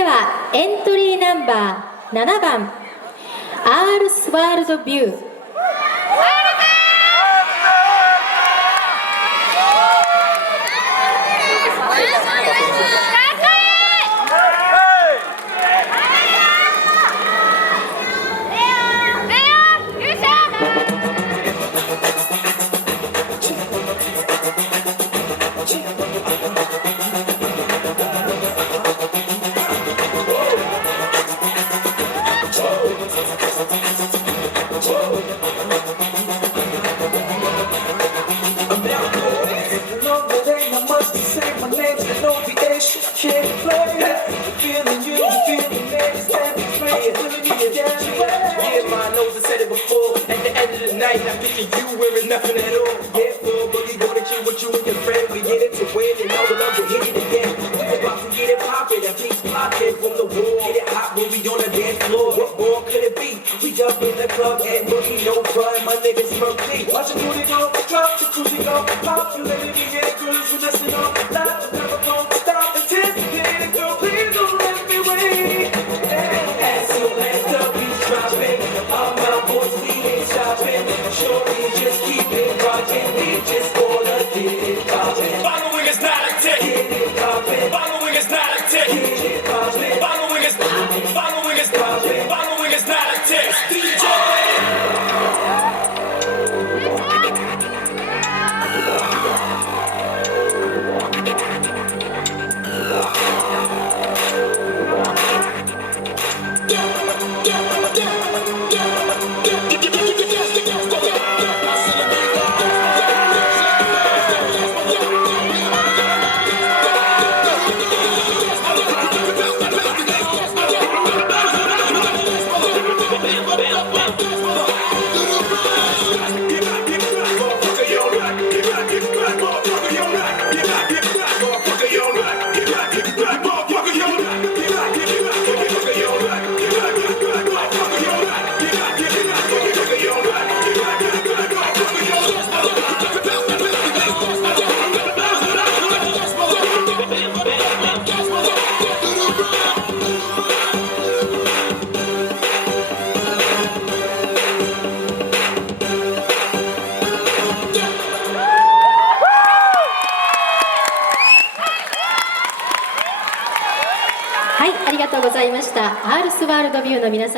てはエントリーナンバー7番アールズワールドビュー。I'm picking you wearing nothing at all. Yeah, full boogie, gonna chill with you and your friend. We get it to win and all the love to hit it again. We about to get it poppin', that piece poppin' from the wall. Get it hot when we on the dance floor. What more could it be? We jump in the club and boogie, no fun. My niggas smoke deep. Watch the booty go, drop the cruising go. Popularity, yeah, girls, we listen up. Not the never gonna stop anticipating. Girl, please don't let me wait. As soon as the beat's dropping, all my boys, we ain't stopping. Shorty, just keep it rockin', we just wanna get it poppin'. Following is not a tick. Get it poppin'. Following is not a tick. Get it poppin'. Following is poppin'. Following is poppin'. Following is not a tick. DJ.はい、ありがとうございました。アールズワールドビューの皆さん